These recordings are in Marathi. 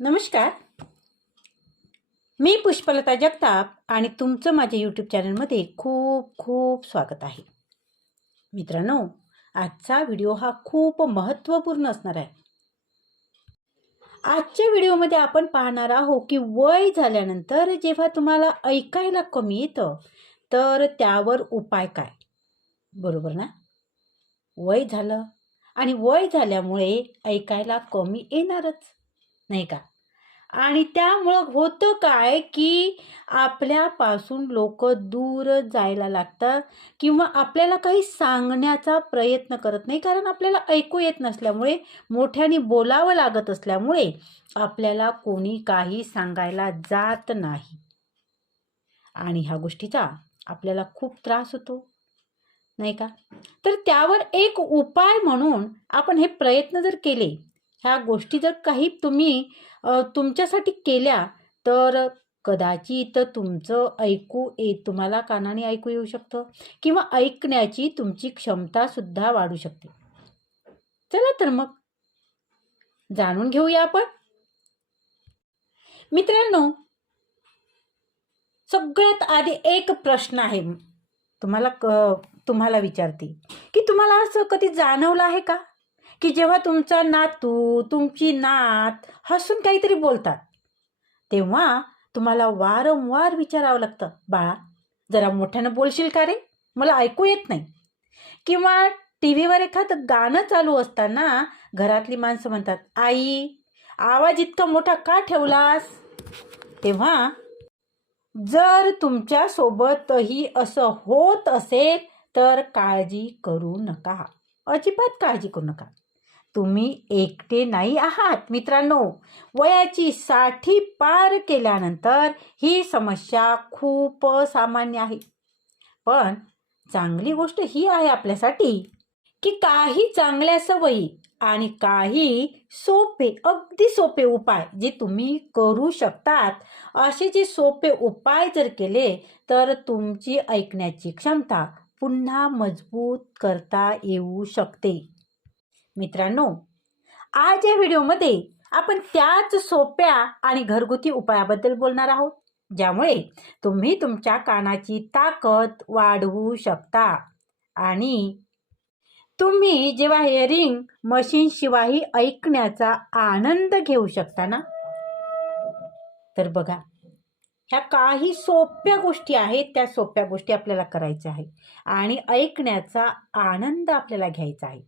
नमस्कार. मी पुष्पलता जगताप आणि तुमचं माझ्या यूट्यूब चॅनलमध्ये खूप खूप स्वागत आहे. मित्रांनो, आजचा व्हिडिओ हा खूप महत्त्वपूर्ण असणार आहे. आजच्या व्हिडिओमध्ये आपण पाहणार आहोत की वय झाल्यानंतर जेव्हा तुम्हाला ऐकायला कमी येतं तर त्यावर उपाय काय. बरोबर ना? वय झालं आणि वय झाल्यामुळे ऐकायला कमी येणारच, नाही का? आणि त्यामुळं होतं काय की आपल्यापासून लोक दूर जायला लागतात किंवा आपल्याला काही सांगण्याचा प्रयत्न करत नाही, कारण आपल्याला ऐकू येत नसल्यामुळे, मोठ्याने बोलावं लागत असल्यामुळे आपल्याला कोणी काही सांगायला जात नाही आणि ह्या गोष्टीचा आपल्याला खूप त्रास होतो, नाही का? तर त्यावर एक उपाय म्हणून आपण हे प्रयत्न जर केले, ह्या गोष्टी जर काही तुम्ही तुमच्यासाठी केल्या तर कदाचित तुमचं तुम्हाला कानाने ऐकू येऊ शकतं किंवा ऐकण्याची तुमची क्षमतासुद्धा वाढू शकते. चला तर मग जाणून घेऊया आपण. मित्रांनो, सगळ्यात आधी एक प्रश्न आहे तुम्हाला विचारते की तुम्हाला असं कधी जाणवलं आहे का की जेव्हा तुमचा नातू तुमची नात हसून काहीतरी बोलतात तेव्हा तुम्हाला वारंवार विचारावं लागतं, बाळा जरा मोठ्यानं बोलशील का रे, मला ऐकू येत नाही. किंवा टी व्हीवर एखादं गाणं चालू असताना घरातली माणसं म्हणतात, आई आवाज इतका मोठा का ठेवलास. तेव्हा जर तुमच्या सोबतही असं होत असेल तर काळजी करू नका, अजिबात काळजी करू नका. तुम्ही एकटे नाही आहात मित्रांनो. वयाची 60 पार केल्यानंतर ही समस्या खूप सामान्य आहे. पण चांगली गोष्ट ही आहे आपल्यासाठी की काही चांगल्या सवयी आणि काही अगदी सोपे उपाय जे तुम्ही करू शकतात, असे जे सोपे उपाय जर केले तर तुमची ऐकण्याची क्षमता पुन्हा मजबूत करता येऊ शकते. मित्रांनो, आज या व्हिडिओमध्ये आपण त्याच सोप्या आणि घरगुती उपायाबद्दल बोलणार आहोत, ज्यामुळे तुम्ही तुमच्या कानाची ताकद वाढवू शकता आणि तुम्ही जेव्हा हिअरिंग मशीन शिवाय ऐकण्याचा आनंद घेऊ शकता ना. तर बघा, ह्या काही सोप्या गोष्टी आहेत, त्या सोप्या गोष्टी आपल्याला करायच्या आहे आणि ऐकण्याचा आनंद आपल्याला घ्यायचा आहे.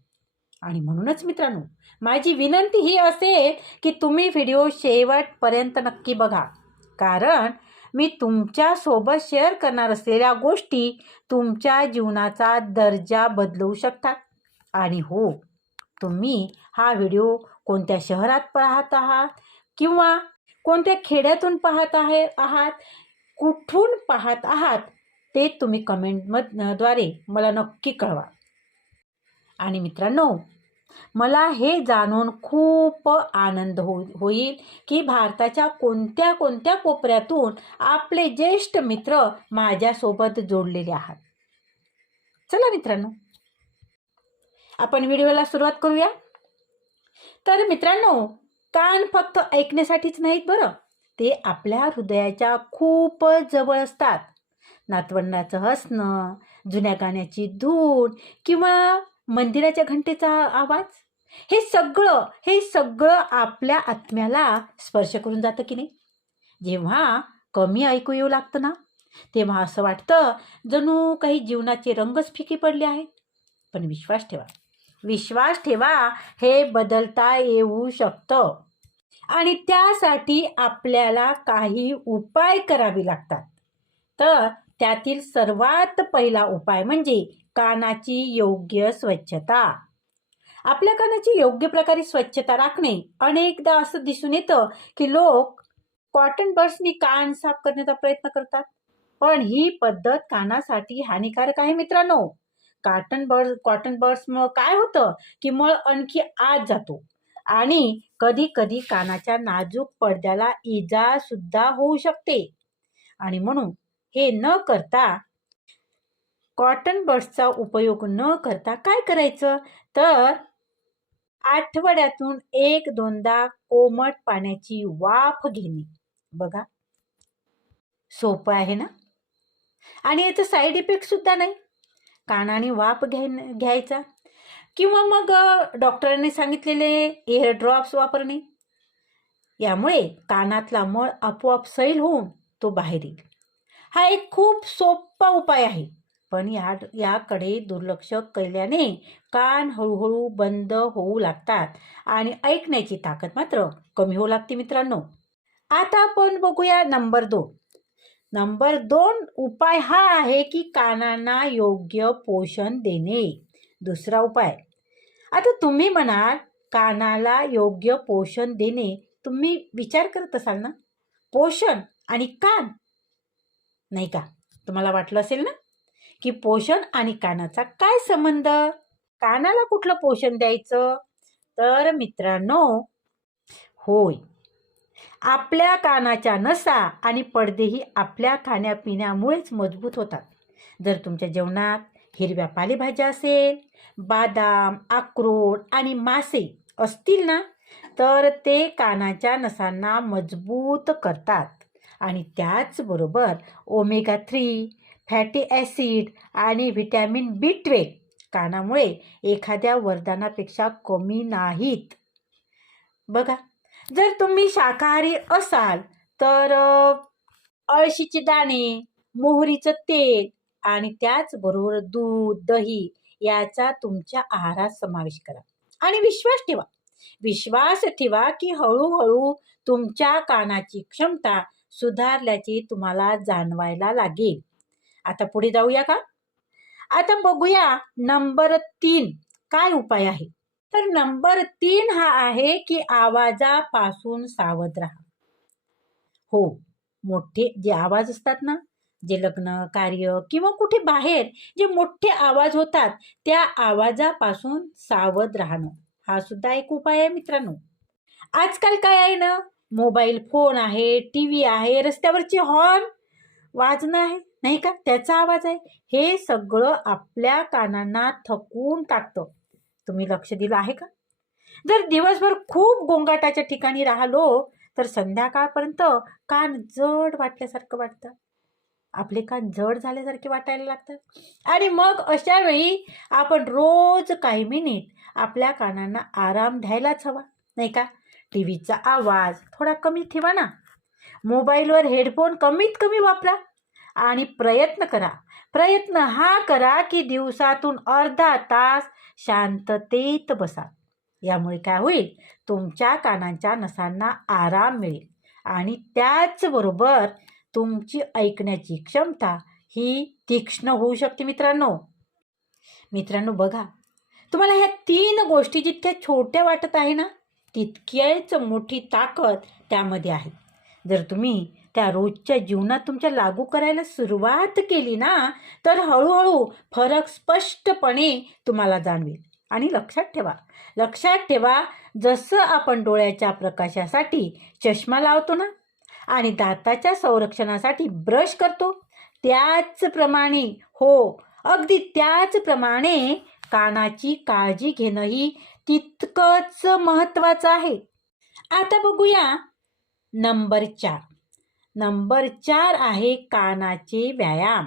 आणि म्हणूनच मित्रांनो, माझी विनंती ही असेल की तुम्ही व्हिडिओ शेवटपर्यंत नक्की बघा, कारण मी तुमच्यासोबत शेअर करणार असलेल्या गोष्टी तुमच्या जीवनाचा दर्जा बदलवू शकतात. आणि हो, तुम्ही हा व्हिडिओ कोणत्या शहरात पाहत आहात किंवा कोणत्या खेड्यातून पाहत आहात, कुठून पाहत आहात, ते तुम्ही कमेंटद्वारे मला नक्की कळवा. आणि मित्रांनो, मला हे जाणून खूप आनंद होईल की भारताच्या कोणत्या कोणत्या कोपऱ्यातून आपले ज्येष्ठ मित्र माझ्यासोबत जोडलेले आहात. चला मित्रांनो, आपण व्हिडिओला सुरुवात करूया. तर मित्रांनो, कान फक्त ऐकण्यासाठीच नाहीत बरं, ते आपल्या हृदयाच्या खूप जवळ असतात. नातवंडाचं हसणं, जुन्या गाण्याची धून किंवा मंदिराच्या घंटेचा आवाज, हे सगळं आपल्या आत्म्याला स्पर्श करून जातं की नाही. जेव्हा कमी ऐकू येऊ लागतं ना, तेव्हा असं वाटतं जणू काही जीवनाचे रंगच फिके पडले आहेत. पण विश्वास ठेवा, हे बदलता येऊ शकतं आणि त्यासाठी आपल्याला काही उपाय करावे लागतात. तर त्यातील सर्वात पहिला उपाय म्हणजे कानाची योग्य स्वच्छता. आपल्या कानाची योग्य प्रकारे स्वच्छता राखणे. अनेकदा असं दिसून येतं की लोक कॉटन बड्सनी कान साफ करण्याचा प्रयत्न करतात, पण ही पद्धत कानासाठी हानिकारक आहे मित्रांनो. कॉटन बड्समुळे काय होतं की मळ आणखी आत जातो आणि कधी कधी कानाच्या नाजूक पडद्याला इजा सुद्धा होऊ शकते. आणि म्हणून हे न करता, कॉटन बड्सचा उपयोग न करता काय करायचं, तर आठवड्यातून 1-2दा कोमट पाण्याची वाफ घेणे. बघा, सोपं आहे ना? आणि याचा साईड इफेक्ट सुद्धा नाही. कानाने वाफ घ्यायचा किंवा मग डॉक्टरांनी सांगितलेले एअर ड्रॉप्स वापरणे. यामुळे कानातला मळ आपोआप सैल होऊन तो बाहेर येईल. हा एक खूप सोपा उपाय आहे, पण याकडे दुर्लक्ष केल्याने कान हळूहळू बंद होऊ लागतात आणि ऐकण्याची ताकद मात्र कमी होऊ लागते मित्रांनो. आता आपण बघूया नंबर 2. नंबर 2 उपाय हा आहे की कानांना योग्य पोषण देणे. दुसरा उपाय. आता तुम्ही म्हणाल, कानाला योग्य पोषण देणे, तुम्ही विचार करत असाल ना, पोषण आणि कान, नाही का? तुम्हाला वाटलं असेल ना की पोषण आणि कानाचा काय संबंध? कानाला कुठलं पोषण द्यायचं? तर मित्रांनो, होय, आपल्या कानाच्या नसा आणि पडदेही आपल्या खाण्यापिण्यामुळेच मजबूत होतात. जर तुमच्या जेवणात हिरव्या पालेभाज्या असेल, बदाम, अक्रोड आणि मासे असतील ना, तर ते कानाच्या नसांना मजबूत करतात. आणि त्याचबरोबर ओमेगा 3, फॅटी ॲसिड आणि व्हिटॅमिन B12 कानामुळे एखाद्या वरदानापेक्षा कमी नाहीत. बघा, जर तुम्ही शाकाहारी असाल तर अळशीचे दाणे, मोहरीचं तेल आणि त्याचबरोबर दूध, दही याचा तुमच्या आहारात समावेश करा. आणि विश्वास ठेवा की हळूहळू तुमच्या कानाची क्षमता सुधारल्याचे तुम्हाला जाणवायला लागेल. आता पुढे जाऊया का? आता बघूया नंबर 3 काय उपाय आहे. तर नंबर 3 हा आहे की आवाजापासून सावध राहा. हो, मोठे जे आवाज असतात ना, जे लग्न, कार्य किंवा कुठे बाहेर जे मोठे आवाज होतात, त्या आवाजापासून सावध राहणं हा सुद्धा एक उपाय आहे मित्रांनो. आजकाल काय आहे ना, मोबाईल फोन आहे, टीव्ही आहे, रस्त्यावरचे हॉर्न वाजणं आहे, नाही का, त्याचा आवाज आहे. हे सगळं आपल्या कानांना थकवून टाकतं. तुम्ही लक्ष दिलं आहे का? जर दिवसभर खूप गोंगाटाच्या ठिकाणी राहिलो तर संध्याकाळपर्यंत कान जड वाटल्यासारखं वाटतं. आपले कान जड झाल्यासारखे वाटायला लागतात. आणि मग अशा वेळी आपण रोज काही मिनिट आपल्या कानांना आराम द्यायलाच हवा, नाही का? टीव्हीचा आवाज थोडा कमी ठेवा ना. मोबाईलवर हेडफोन कमीत कमी वापरा. आणि प्रयत्न हा करा की दिवसातून अर्धा तास शांततेत बसा. यामुळे काय होईल, तुमच्या कानांच्या नसांना आराम मिळेल आणि त्याचबरोबर तुमची ऐकण्याची क्षमता ही तीक्ष्ण होऊ शकते मित्रांनो. बघा, तुम्हाला ह्या 3 गोष्टी जितक्या छोट्या वाटत आहे ना, तितक्याच मोठी ताकद त्यामध्ये आहे. जर तुम्ही त्या रोजच्या जीवनात तुमच्या लागू करायला सुरुवात केली ना, तर हळूहळू फरक स्पष्टपणे तुम्हाला जाणवेल. आणि लक्षात ठेवा, जसं आपण डोळ्याच्या प्रकाशासाठी चष्मा लावतो ना आणि दाताच्या संरक्षणासाठी ब्रश करतो, त्याचप्रमाणे अगदी त्याचप्रमाणे कानाची काळजी घेणंही तितकंच महत्त्वाचं आहे. आता बघूया नंबर 4. नंबर 4 आहे कानाचे व्यायाम.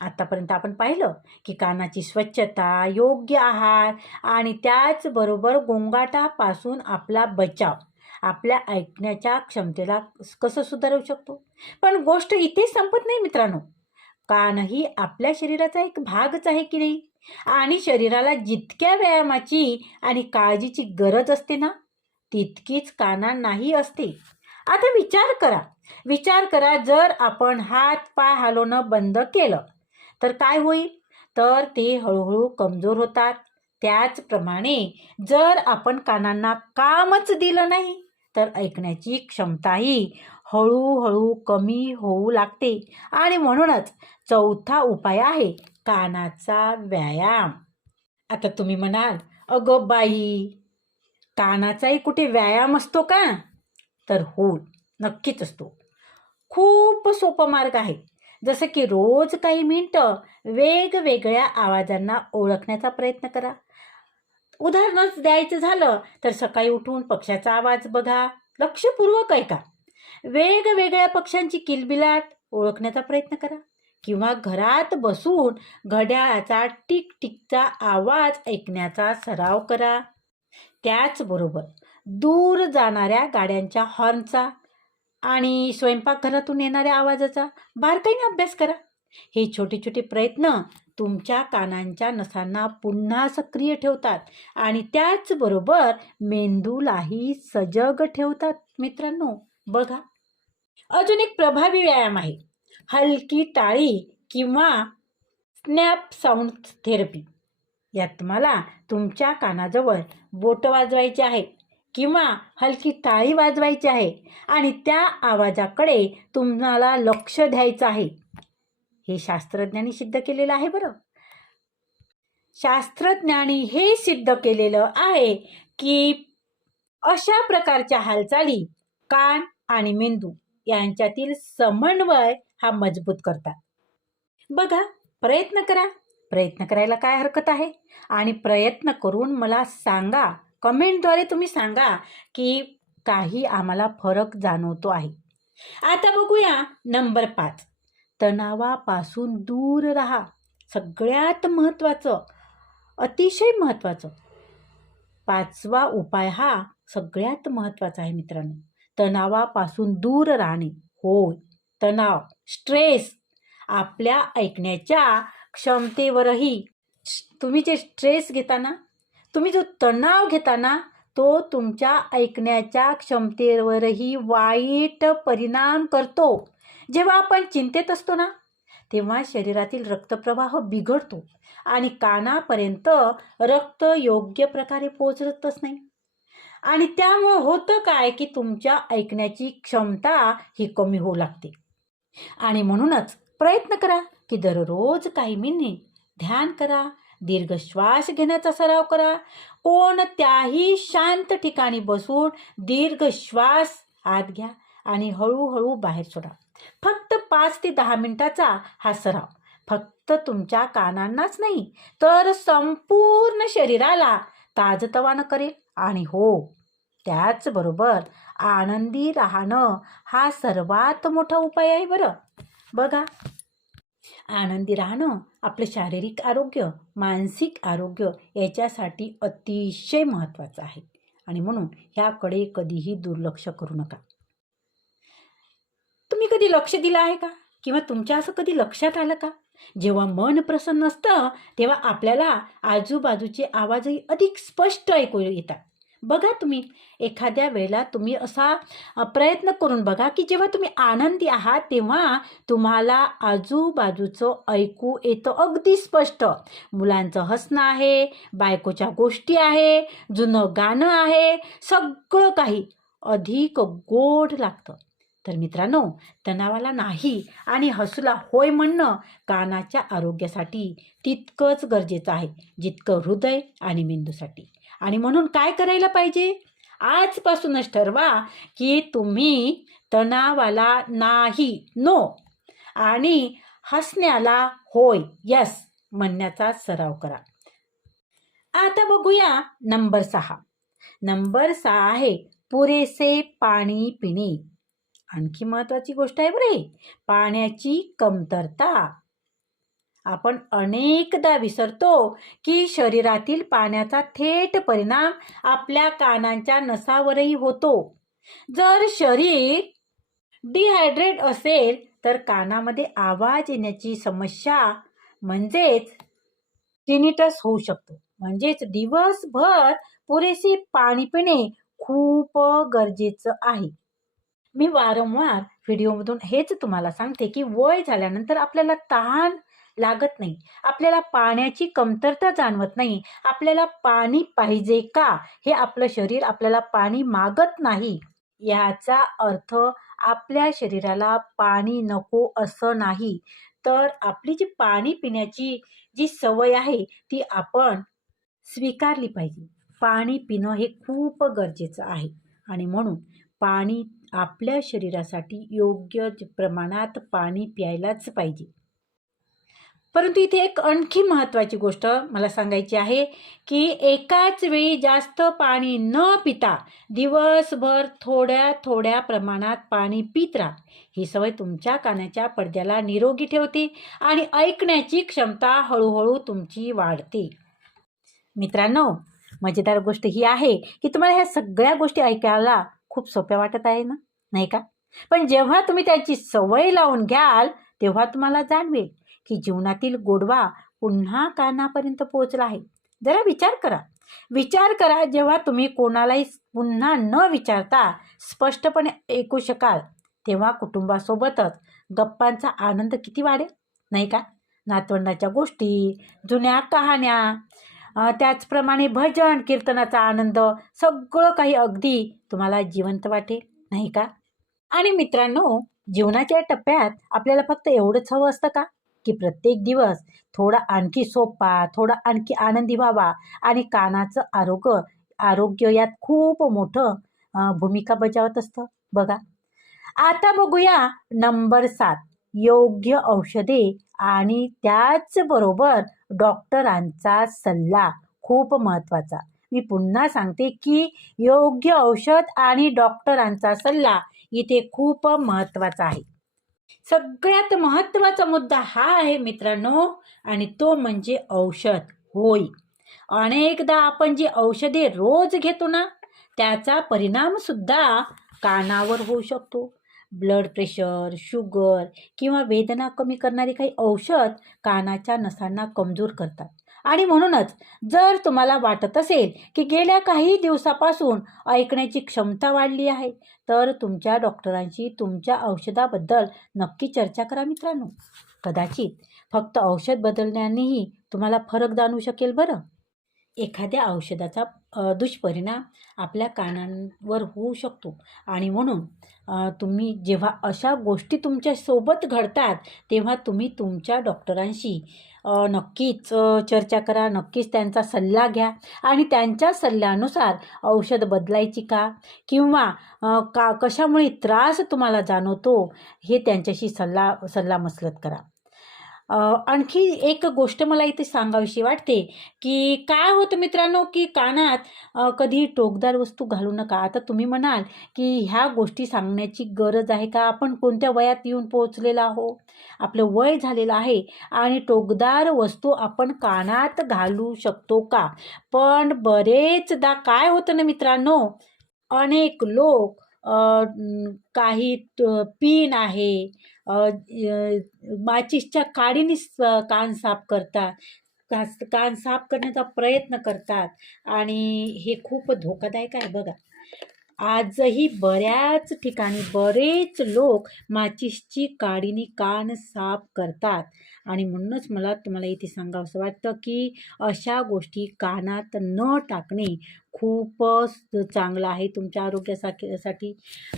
आतापर्यंत आपण पाहिलं की कानाची स्वच्छता, योग्य आहार आणि त्याचबरोबर गोंगाटापासून आपला बचाव आपल्या ऐकण्याच्या क्षमतेला कसं सुधारू शकतो. पण गोष्ट इथे संपत नाही मित्रांनो. कानही आपल्या शरीराचा एक भागच आहे की नाही. आणि शरीराला जितक्या व्यायामाची आणि काळजीची गरज असते ना, तितकीच कानांनाही असते. आता विचार करा, जर आपण हात पाय हलवणं बंद केलं तर काय होईल? तर ते हळूहळू कमजोर होतात. त्याचप्रमाणे जर आपण कानांना कामच दिलं नाही तर ऐकण्याची क्षमताही हळूहळू कमी होऊ लागते. आणि म्हणूनच 4था उपाय आहे कानाचा व्यायाम. आता तुम्ही म्हणाल, अगं बाई, कानाचाही कुठे व्यायाम असतो का? तर हो, नक्कीच असतो. खूप सोपा मार्ग आहे. जसं की रोज काही मिनिटं वेगवेगळ्या आवाजांना ओळखण्याचा प्रयत्न करा. उदाहरणच द्यायचं झालं तर सकाळी उठून पक्ष्याचा आवाज बघा, लक्षपूर्वक ऐका. वेगवेगळ्या पक्ष्यांची किलबिलाट ओळखण्याचा प्रयत्न करा. किंवा घरात बसून घड्याळाचा टिक टिकचा आवाज ऐकण्याचा सराव करा. त्याचबरोबर दूर जाणाऱ्या गाड्यांच्या हॉर्नचा आणि स्वयंपाकघरातून येणाऱ्या आवाजाचा बारकाईने अभ्यास करा. हे छोटे छोटे प्रयत्न तुमच्या कानांच्या नसांना पुन्हा सक्रिय ठेवतात आणि त्याचबरोबर मेंदूलाही सजग ठेवतात. मित्रांनो बघा, अजून एक प्रभावी व्यायाम आहे हलकी टाळी किंवा स्नॅप साऊंड थेरपी. यात तुम्हाला तुमच्या कानाजवळ बोट वाजवायची आहे किंवा हलकी टाळी वाजवायची आहे आणि त्या आवाजाकडे तुम्हाला लक्ष द्यायचं आहे. हे शास्त्रज्ञांनी सिद्ध केलेलं आहे बरं. शास्त्रज्ञांनी हे सिद्ध केलेलं आहे की अशा प्रकारच्या हालचाली कान आणि मेंदू यांच्यातील समन्वय हा मजबूत करतात. बघा, प्रयत्न करा. प्रयत्न करायला काय हरकत आहे? आणि प्रयत्न करून मला सांगा, कमेंटद्वारे तुम्ही सांगा की काही आम्हाला फरक जाणवतो आहे. आता बघूया नंबर 5, तणावापासून दूर राहा. सगळ्यात महत्त्वाचं, अतिशय महत्त्वाचं 5वा उपाय हा सगळ्यात महत्त्वाचा आहे मित्रांनो. तणावापासून दूर राहणे. होय, तणाव, स्ट्रेस आपल्या ऐकण्याच्या क्षमतेवरही, तुम्ही जे स्ट्रेस घेताना, तुम्ही जो तणाव घेताना तो तुमच्या ऐकण्याच्या क्षमतेवरही वाईट परिणाम करतो. जेव्हा आपण चिंतेत असतो ना, तेव्हा शरीरातील रक्तप्रवाह बिघडतो आणि कानापर्यंत रक्त योग्य प्रकारे पोहोचतच नाही. आणि त्यामुळे होतं काय की तुमच्या ऐकण्याची क्षमता ही कमी होऊ लागते. आणि म्हणूनच प्रयत्न करा की दररोज काही मिनिट ध्यान करा, दीर्घ श्वास घेण्याचा सराव करा. कोणत्याही शांत ठिकाणी बसून दीर्घ श्वास आत घ्या आणि हळूहळू बाहेर सोडा. फक्त 5 ते 10 मिनिटाचा हा सराव फक्त तुमच्या कानांनाच नाही तर संपूर्ण शरीराला ताजतवानं करेल. आणि हो, त्याचबरोबर आनंदी राहणं हा सर्वात मोठा उपाय आहे बरं. बघा, आनंदी राहणं आपलं शारीरिक आरोग्य, मानसिक आरोग्य याच्यासाठी अतिशय महत्त्वाचं आहे आणि म्हणून ह्याकडे कधीही दुर्लक्ष करू नका. तुम्ही कधी लक्ष दिलं आहे का? किंवा तुमच्या असं कधी लक्षात आलं का? जेव्हा मन प्रसन्न असतं तेव्हा आपल्याला आजूबाजूचे आवाजही अधिक स्पष्ट ऐकू येतात. बघा, तुम्ही एखाद्या वेळेला तुम्ही असा प्रयत्न करून बघा की जेव्हा तुम्ही आनंदी आहात तेव्हा तुम्हाला आजूबाजूचं ऐकू येतं अगदी स्पष्ट. मुलांचं हसणं आहे, बायकोच्या गोष्टी आहे, जुनं गाणं आहे, सगळं काही अधिक गोड लागतं. तर मित्रांनो, तणावाला नाही आणि हसूला होय म्हणणं कानाच्या आरोग्यासाठी तितकंच गरजेचं आहे जितकं हृदय आणि मेंदूसाठी. आणि म्हणून काय करायला पाहिजे? आजपासूनच ठरवा की तुम्ही तणावाला नाही, नो, आणि हसण्याला होय, यस म्हणण्याचा सराव करा. आता बघूया नंबर 6. नंबर 6 आहे पुरेसे पाणी पिणे. आणखी महत्त्वाची गोष्ट आहे बरे, पाण्याची कमतरता. आपण अनेकदा विसरतो की शरीरातील पाण्याचा थेट परिणाम आपल्या कानांच्या नसावरही होतो. जर शरीर डिहायड्रेट असेल तर कानामध्ये आवाज येण्याची समस्या म्हणजेच टिनिटस होऊ शकतो. म्हणजेच दिवसभर पुरेसे पाणी पिणे खूप गरजेचं आहे. मी वारंवार व्हिडिओमधून हेच तुम्हाला सांगते की वय झाल्यानंतर आपल्याला तहान लागत नाही, आपल्याला पाण्याची कमतरता जाणवत नाही. आपल्याला पाणी पाहिजे का हे आपलं शरीर आपल्याला पाणी मागत नाही. याचा अर्थ आपल्या शरीराला पाणी नको असं नाही, तर आपली जी पाणी पिण्याची जी सवय आहे ती आपण स्वीकारली पाहिजे. पाणी पिणं हे खूप गरजेचं आहे आणि म्हणून पाणी आपल्या शरीरासाठी योग्य प्रमाणात पाणी प्यायलाच पाहिजे. परंतु इथे एक आणखी महत्त्वाची गोष्ट मला सांगायची आहे की एकाच वेळी जास्त पाणी न पिता दिवसभर थोड्या थोड्या प्रमाणात पाणी पित राहा. ही सवय तुमच्या कानाच्या पडद्याला निरोगी ठेवते आणि ऐकण्याची क्षमता हळूहळू तुमची वाढते. मित्रांनो, मजेदार गोष्ट ही आहे की तुम्हाला ह्या सगळ्या गोष्टी ऐकायला खूप सोप्या वाटत आहे ना, नाही का? पण जेव्हा तुम्ही त्याची सवय लावून घ्याल तेव्हा तुम्हाला जाणवेल की जीवनातील गोडवा पुन्हा कानापर्यंत पोहोचला आहे. जरा विचार करा जेव्हा तुम्ही कोणालाही पुन्हा न विचारता स्पष्टपणे ऐकू शकाल तेव्हा कुटुंबासोबतच गप्पांचा आनंद किती वाढेल, नाही का? नातवंडाच्या गोष्टी, जुन्या कहाण्या, त्याचप्रमाणे भजन कीर्तनाचा आनंद, सगळं काही अगदी तुम्हाला जिवंत वाटेल, नाही का? आणि मित्रांनो, जीवनाच्या टप्प्यात आपल्याला फक्त एवढंच हवं असतं का की प्रत्येक दिवस थोडा आणखी सोपा, थोडा आणखी आनंदी व्हावा आणि कानाचं आरोग्य यात खूप मोठं भूमिका बजावत असतं. बघा, आता बघूया नंबर 7, योग्य औषधे आणि त्याचबरोबर डॉक्टरांचा सल्ला. खूप महत्त्वाचा. मी पुन्हा सांगते की योग्य औषध आणि डॉक्टरांचा सल्ला इथे खूप महत्त्वाचा आहे. सगळ्यात महत्त्वाचा मुद्दा हा आहे मित्रांनो, आणि तो म्हणजे औषध. होय, अनेकदा आपण जी औषधे रोज घेतो ना त्याचा परिणाम सुद्धा कानावर होऊ शकतो. ब्लड प्रेशर, शुगर किंवा वेदना कमी करणारी काही औषध कानाच्या नसांना कमजोर करतात. आणि म्हणूनच जर तुम्हाला वाटत असेल की गेल्या काही दिवसापासून ऐकण्याची क्षमता वाढली आहे तर तुमच्या डॉक्टरांशी तुमच्या औषधाबद्दल नक्की चर्चा करा मित्रांनो. कदाचित फक्त औषध बदलण्यानेही तुम्हाला फरक जाणवू शकेल बरं. एखाद्या औषधाचा दुष्परिणाम आपल्या कानांवर होऊ शकतो आणि म्हणून तुम्ही जेव्हा अशा गोष्टी तुमच्यासोबत घडतात तेव्हा तुम्ही तुमच्या डॉक्टरांशी नक्कीच चर्चा करा, नक्कीच त्यांचा सल्ला घ्या आणि त्यांच्या सल्ल्यानुसार औषध बदलायची का किंवा कशामुळे त्रास तुम्हाला जाणवतो हे त्यांच्याशी सल्लामसलत करा. आणखी एक गोष्ट मला इथे सांगावीशी वाटते की काय होतं मित्रांनो की कानात कधी टोकदार वस्तू घालू नका. आता तुम्ही म्हणाल की ह्या गोष्टी सांगण्याची गरज आहे का? आपण कोणत्या वयात येऊन पोहोचलेलो आहो, आपलं वय झालेलं आहे आणि टोकदार वस्तू आपण कानात घालू शकतो का? पण बरेचदा काय होतं ना मित्रांनो, अनेक लोक काही पिन आहे, माचीसच्या काडीने कान साफ करतात, कान साफ करण्याचा प्रयत्न करतात आणि हे खूप धोकादायक आहे. बघा, आजही बऱ्याच ठिकाणी बरेच लोक माचीसची काडीने कान साफ करतात आणि म्हणूनच मला तुम्हाला इथे सांगावंसं वाटतं की अशा गोष्टी कानात न टाकणे खूपच चांगलं आहे तुमच्या आरोग्यासाठी.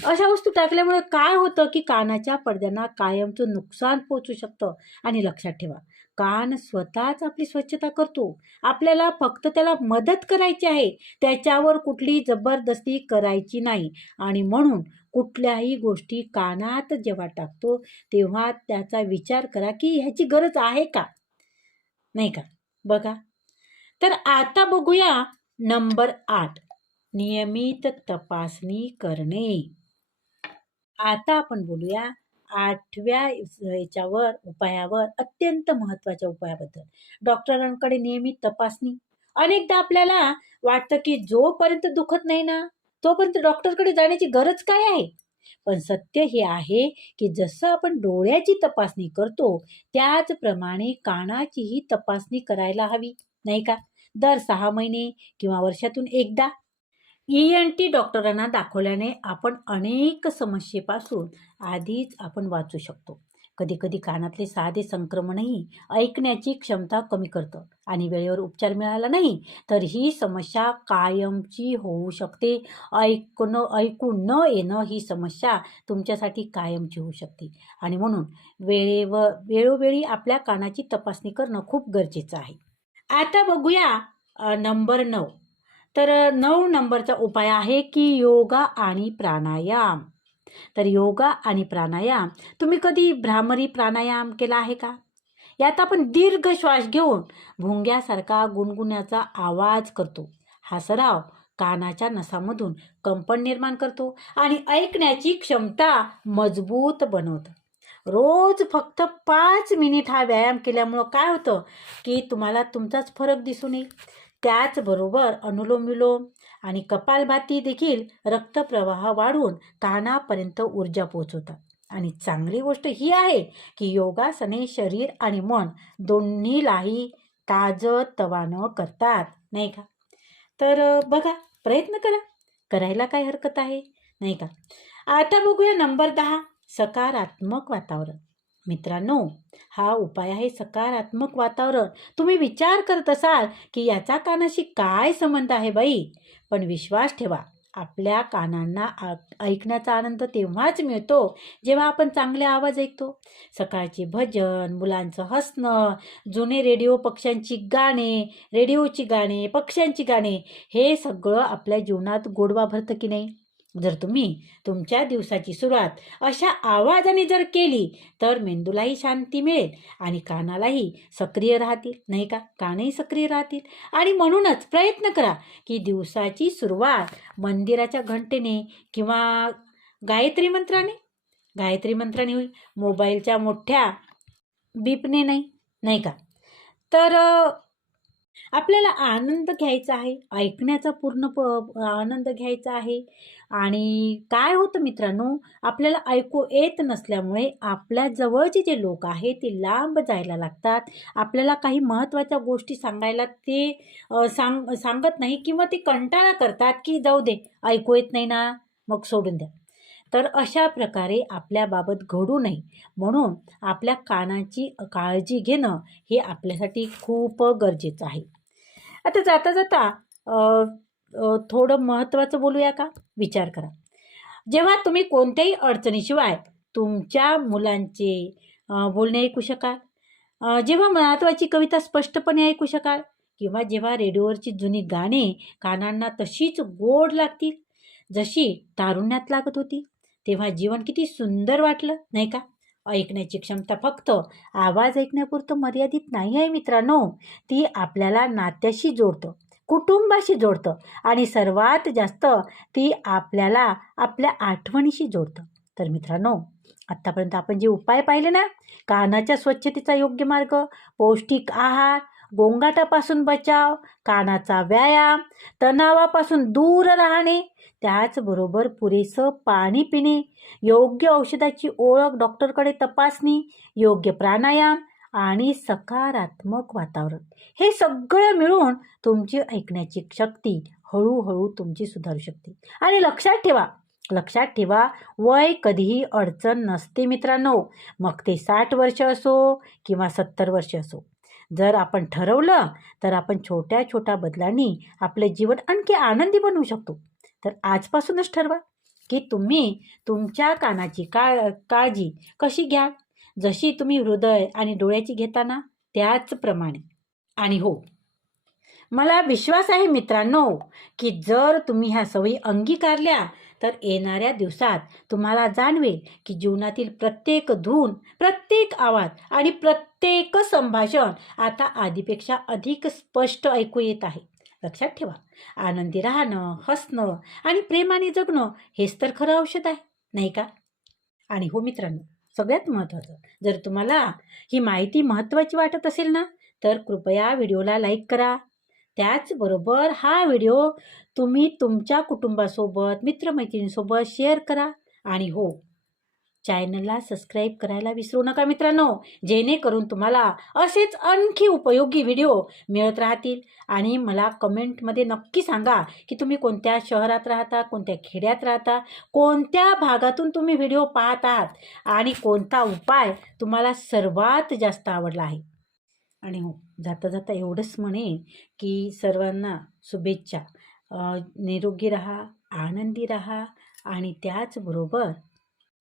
अशा वस्तू टाकल्यामुळे काय होतं की कानाच्या पडद्यांना कायमचं नुकसान पोचू शकतं. आणि लक्षात ठेवा, कान स्वतःच आपली स्वच्छता करतो. आपल्याला फक्त त्याला मदत करायची आहे, त्याच्यावर कुठली जबरदस्ती करायची नाही. आणि म्हणून कुठल्याही गोष्टी कानात जेव्हा टाकतो तेव्हा त्याचा विचार करा की ह्याची गरज आहे का, नाही का? बघा, तर आता बघूया नंबर 8, नियमित तपासणी करणे. आता आपण बोलूया 8व्या उपायावर, अत्यंत महत्त्वाच्या उपायाबद्दल, डॉक्टरांकडे नियमित तपासणी. अनेकदा आपल्याला वाटतं की जोपर्यंत दुखत नाही ना तोपर्यंत डॉक्टरकडे जाण्याची गरज काय आहे. पण सत्य हे आहे की जसं आपण डोळ्याची तपासणी करतो त्याचप्रमाणे कानाचीही तपासणी करायला हवी, नाही का? दर 6 महिने किंवा वर्षातून एकदा. ENT डॉक्टरांना दाखवल्याने आपण अनेक समस्येपासून आधीच आपण वाचू शकतो. कधीकधी कानातले साधे संक्रमणही ऐकण्याची क्षमता कमी करतं आणि वेळेवर उपचार मिळाला नाही तर ही समस्या कायमची होऊ शकते. ऐकू न येणं ही समस्या तुमच्यासाठी कायमची होऊ शकते आणि म्हणून वेळोवेळी आपल्या कानाची तपासणी करणं खूप गरजेचं आहे. आता बघूया नंबर 9. तर 9 नंबरचा उपाय आहे की योगा आणि प्राणायाम. तर योगा आणि प्राणायाम, तुम्ही कधी भ्रामरी प्राणायाम केला आहे का? यात आपण दीर्घ श्वास घेऊन भुंग्यासारखा गुणगुण्याचा आवाज करतो. हा सराव कानाच्या नसामधून कंपन निर्माण करतो आणि ऐकण्याची क्षमता मजबूत बनवतो. रोज फक्त 5 मिनिट हा व्यायाम केल्यामुळं काय होतं की तुम्हाला तुमचाच फरक दिसून येईल. त्याचबरोबर अनुलोम विलोम आणि कपालभाती देखील रक्तप्रवाह वाढवून कानापर्यंत ऊर्जा पोहोचवतात. आणि चांगली गोष्ट ही आहे की योगासने शरीर आणि मन दोन्हीलाही ताजंतवानं करतात, नाही का? तर बघा, प्रयत्न करा, करायला काय हरकत आहे, नाही का? आता बघूया नंबर 10, सकारात्मक वातावरण. मित्रांनो, हा उपाय आहे सकारात्मक वातावरण. तुम्ही विचार करत असाल की याचा कानाशी काय संबंध आहे बाई? पण विश्वास ठेवा, आपल्या कानांना ऐकण्याचा आनंद तेव्हाच मिळतो जेव्हा आपण चांगले आवाज ऐकतो. सकाळचे भजन, मुलांचं हसणं, जुने रेडिओची गाणे, पक्ष्यांची गाणे, हे सगळं आपल्या जीवनात गोडवा भरतं की नाही? जर तुम्ही तुमच्या दिवसाची सुरुवात अशा आवाजाने जर केली तर मेंदूलाही शांती मिळेल आणि कानालाही सक्रिय राहतील, नाही का? कानही सक्रिय राहतील. आणि म्हणूनच प्रयत्न करा की दिवसाची सुरुवात मंदिराच्या घंटेने किंवा गायत्री मंत्राने होईल, मोबाईलच्या मोठ्या बीपने नाही, नाही का? तर आपल्याला आनंद घ्यायचा आहे, ऐकण्याचा आनंद घ्यायचा आहे. आणि काय होतं मित्रांनो, आपल्याला ऐकू येत नसल्यामुळे आपल्या जवळचे जे लोक आहेत ते लांब जायला लागतात. आपल्याला काही महत्त्वाच्या गोष्टी सांगायला ते सांगत नाही किंवा ते कंटाळा करतात की जाऊ दे, ऐकू येत नाही ना, मग सोडून द्या. तर अशा प्रकारे आपल्याबाबत घडू नये म्हणून आपल्या कानाची काळजी घेणं हे आपल्यासाठी खूप गरजेचं आहे. आता जाता जाता थोडं महत्त्वाचं बोलूया का? विचार करा. जेव्हा तुम्ही कोणत्याही अडचणीशिवाय तुमच्या मुलांचे बोलणे ऐकू शकाल, जेव्हा महत्त्वाची कविता स्पष्टपणे ऐकू शकाल, किंवा जेव्हा रेडिओवरची जुनी गाणी कानांना तशीच गोड लागतील जशी तारुण्यात लागत होती, तेव्हा जीवन किती सुंदर वाटलं, नाही का? ऐकण्याची क्षमता फक्त आवाज ऐकण्यापुरतं मर्यादित नाही आहे मित्रांनो. ती आपल्याला नात्याशी जोडतं, कुटुंबाशी जोडतं आणि सर्वात जास्त ती आपल्याला आपल्या आठवणीशी जोडतं. तर मित्रांनो, आत्तापर्यंत आपण जे उपाय पाहिले ना, कानाच्या स्वच्छतेचा योग्य मार्ग, पौष्टिक आहार, गोंगाटापासून बचाव, कानाचा व्यायाम, तणावापासून दूर राहणे, त्याचबरोबर पुरेसं पाणी पिणे, योग्य औषधाची ओळख, डॉक्टरकडे तपासणी, योग्य प्राणायाम आणि सकारात्मक वातावरण, हे सगळं मिळून तुमची ऐकण्याची शक्ती हळूहळू तुमची सुधारू शकते. आणि लक्षात ठेवा, वय कधीही अडचण नसते मित्रांनो. मग ते 60 वर्ष असो किंवा 70 वर्ष असो. जर आपण ठरवलं तर आपण छोट्या छोट्या बदलांनी आपलं जीवन आणखी आनंदी बनवू शकतो. तर आजपासूनच ठरवा की तुम्ही तुमच्या कानाची काळजी कशी घ्याल, जशी तुम्ही हृदय आणि डोळ्याची घेताना त्याचप्रमाणे. आणि हो, मला विश्वास आहे मित्रांनो की जर तुम्ही ह्या सवयी अंगीकारल्या तर येणाऱ्या दिवसात तुम्हाला जाणवेल की जीवनातील प्रत्येक धून, प्रत्येक आवाज आणि प्रत्येक संभाषण आता आधीपेक्षा अधिक स्पष्ट ऐकू येत आहे. लक्षात ठेवा, आनंदी राहणं, हसणं आणि प्रेमाने जगणं हेच तर खरं औषध आहे, नाही का? आणि हो मित्रांनो, सगळ्यात महत्त्वाचं, जर तुम्हाला ही माहिती महत्त्वाची वाटत असेल ना, तर कृपया व्हिडिओला लाईक करा. त्याचबरोबर हा व्हिडिओ तुम्ही तुमच्या कुटुंबासोबत, मित्रमैत्रिणींसोबत शेअर करा. आणि हो, चॅनलला सबस्क्राईब करायला विसरू नका मित्रांनो, जेणेकरून तुम्हाला असेच आणखी उपयोगी व्हिडिओ मिळत राहतील. आणि मला कमेंटमध्ये नक्की सांगा की तुम्ही कोणत्या शहरात राहता, कोणत्या खेड्यात राहता, कोणत्या भागातून तुम्ही व्हिडिओ पाहत आहात आणि कोणता उपाय तुम्हाला सर्वात जास्त आवडला आहे. आणि हो, जाता जाता एवढंच म्हणेन की सर्वांना शुभेच्छा. निरोगी राहा, आनंदी राहा आणि त्याचबरोबर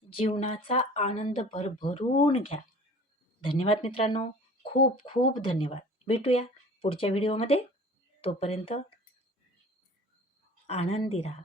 जीवनाचा आनंद भरभरून घ्या. धन्यवाद मित्रांनो, खूप खूप धन्यवाद. भेटूया पुढच्या व्हिडिओमध्ये. तोपर्यंत आनंदी राहा.